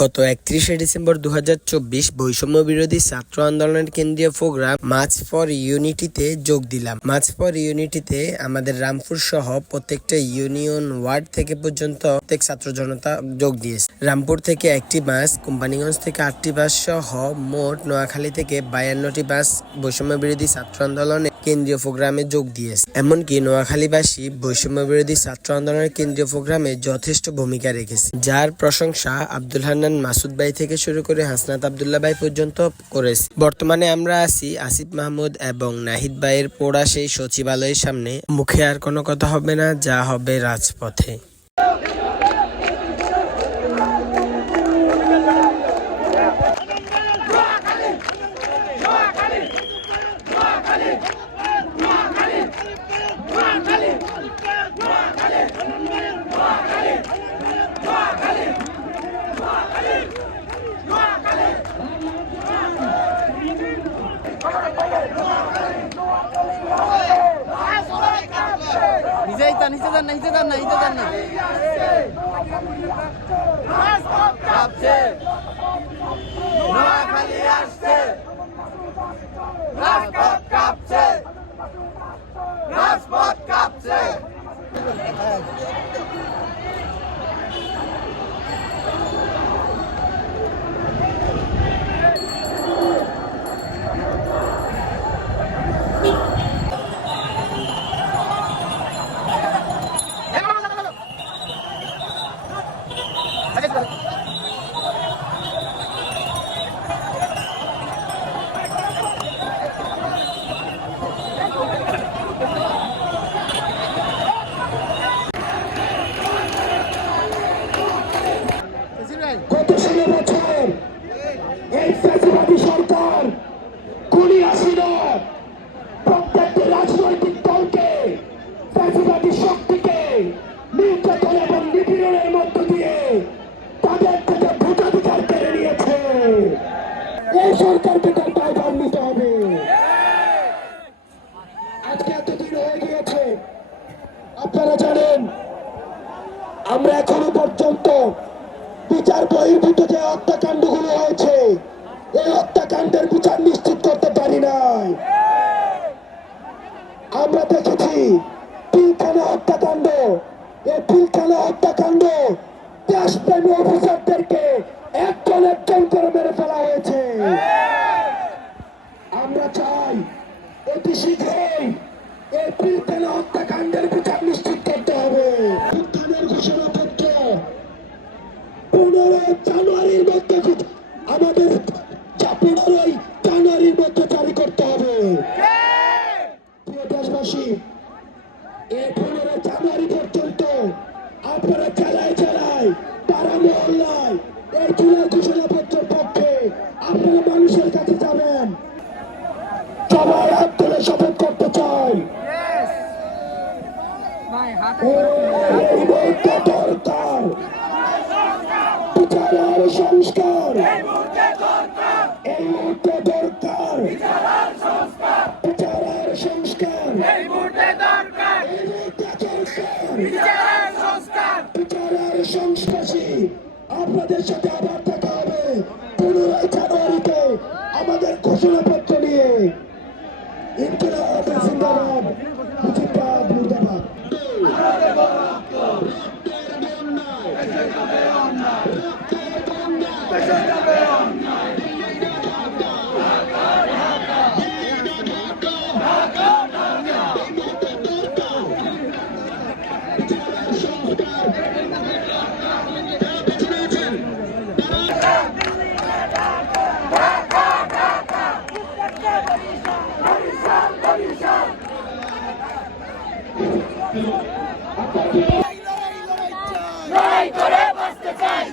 গত একত্রিশে ডিসেম্বর দু হাজার চব্বিশ বৈষম্য বিরোধী ছাত্র আন্দোলনের কেন্দ্রীয় প্রোগ্রাম মার্চ ফর ইউনিটিতে যোগ দিলাম। মার্চ ফর ইউনিটিতে আমাদের রামপুর সহ প্রত্যেকটা ইউনিয়ন ওয়ার্ড থেকে পর্যন্ত প্রত্যেক ছাত্র জনতা যোগ দিয়েছে। রামপুর থেকে একটি বাস, কোম্পানিগঞ্জ থেকে আটটি বাস সহ মোট নোয়াখালী থেকে বায়ান্নটি বাস বৈষম্য বিরোধী ছাত্র আন্দোলনে কেন্দ্রীয় প্রোগ্রামে যোগ দিয়েছে। এমনকি নোয়াখালীবাসী বৈষম্য বিরোধী ছাত্র আন্দোলনের কেন্দ্রীয় প্রোগ্রামে যথেষ্ট ভূমিকা রেখেছে। যার প্রশংসা আব্দুল হান্নান মাসুদ ভাই থেকে শুরু করে হাসনাত আবদুল্লা ভাই পর্যন্ত করেছে। বর্তমানে আমরা আছি আসিফ মাহমুদ এবং নাহিদ ভাইয়ের পোড়া সেই সচিবালয়ের সামনে। মুখে আর কোনো কথা হবে না, যা হবে রাজপথে। তা নিচে যান না নিচে যান না নিচে যান না কাঁপছে নোয়াখালী আসছে। রাজপথ কাঁপছে। রাজপথ কাঁপছে। আপনারা জানেন আমরা এখনও পর্যন্ত বিচার বহির্ভূত যে হত্যাকাণ্ডগুলো হয়েছে, এই হত্যাকাণ্ডের বিচার নিশ্চিত করতে পারি নাই। আমরা দেখেছি পিলখানা হত্যাকাণ্ড। এই পিলখানা হত্যাকাণ্ড দেশপ্রেমী অফিসারদেরকে একজন একজন করে মেরে ফেলা হয়েছে। আমরা চাই পনেরোই জানুয়ারি পর্যন্ত আপনারা জেলায় জেলায় পাড়া মহল্লায় এই জুলাই ঘোষণাপত্রের পক্ষে আপনারা মানুষের কাছে যাবেন। সবাই হাত তুলে শপথ করতে চাই দরকার। বিচারের সংস্কার। এই মুহূর্তে দরকার। বিচারের সংস্কার। বিচারের সংস্কারী। আপনাদের সাথে আবার দেখা হবে। পনেরোই জানুয়ারিতে আমাদের ঘোষণাপত্র লড়াই করে বাঁচতে চাই